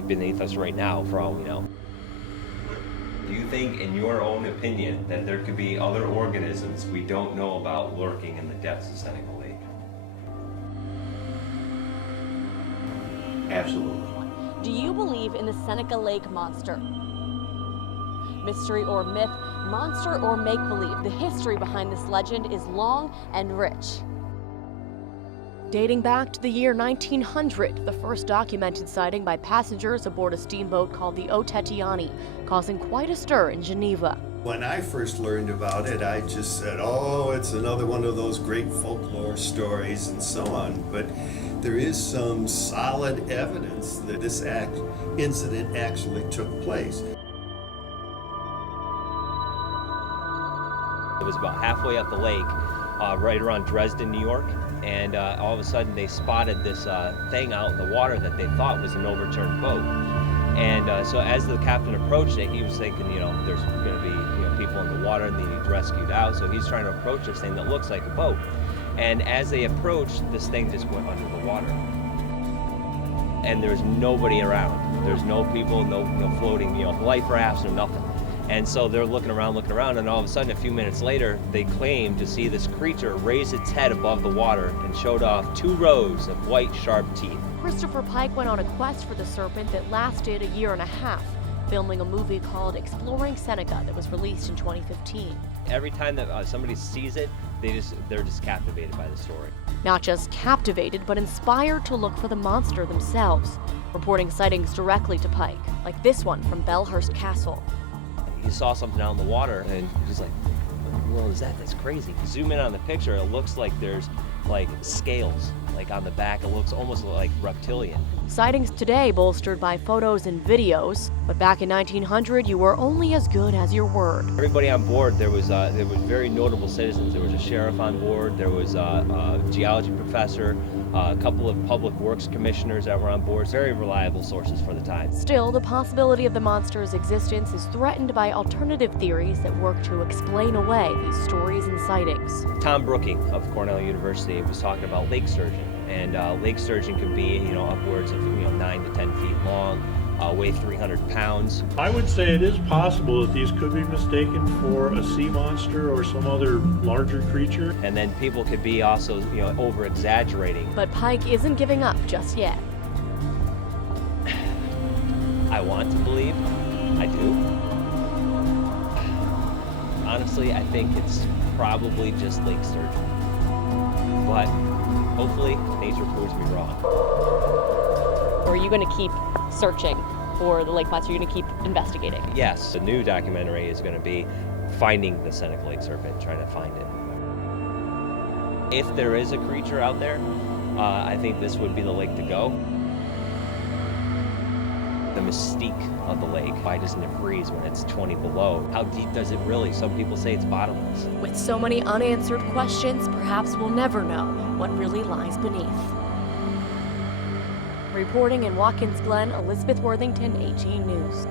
be beneath us right now, for all we know. Do you think, in your own opinion, that there could be other organisms we don't know about lurking in the depths of Seneca Lake? Absolutely. Do you believe in the Seneca Lake monster? Mystery or myth, monster or make-believe, the history behind this legend is long and rich. Dating back to the year 1900, the first documented sighting by passengers aboard a steamboat called the Otetiani, causing quite a stir in Geneva. When I first learned about it, I just said, oh, it's another one of those great folklore stories and so on. But there is some solid evidence that this incident actually took place. It was about halfway up the lake, right around Dresden, New York, and all of a sudden they spotted this thing out in the water that they thought was an overturned boat. And so as the captain approached it, he was thinking, there's going to be, people in the water and they need rescued out. So he's trying to approach this thing that looks like a boat. And as they approached, this thing just went under the water. And there's nobody around. There's no people, no floating, life rafts, no nothing. And so they're looking around, and all of a sudden, a few minutes later, they claim to see this creature raise its head above the water and showed off 2 rows of white, sharp teeth. Christopher Pike went on a quest for the serpent that lasted a year and a half, filming a movie called Exploring Seneca that was released in 2015. Every time that somebody sees it, they're just captivated by the story. Not just captivated, but inspired to look for the monster themselves, reporting sightings directly to Pike, like this one from Belhurst Castle. He saw something out in the water, and he's like, "What is that? That's crazy." Zoom in on the picture, it looks like there's scales on the back. It looks almost like reptilian. Sightings today bolstered by photos and videos, but back in 1900, you were only as good as your word. Everybody on board, there was very notable citizens. There was a sheriff on board. There was a geology professor, a couple of public works commissioners that were on board. Very reliable sources for the time. Still, the possibility of the monster's existence is threatened by alternative theories that work to explain away these stories and sightings. Tom Brooking of Cornell University was talking about lake sturgeon, and lake sturgeon could be upwards of 9 to 10 feet long, weigh 300 pounds. I would say it is possible that these could be mistaken for a sea monster or some other larger creature. And then people could be also over exaggerating. But Pike isn't giving up just yet. I want to believe. I do. Honestly, I think it's probably just lake sturgeon. But hopefully nature proves me wrong. Or are you going to keep searching for the lake monster? Are you going to keep investigating? Yes, the new documentary is going to be finding the Seneca Lake serpent, trying to find it. If there is a creature out there, I think this would be the lake to go. The mystique of the lake. Why doesn't it freeze when it's 20 below? How deep does it really? Some people say it's bottomless. With so many unanswered questions, perhaps we'll never know what really lies beneath. Reporting in Watkins Glen, Elizabeth Worthington, 18 News.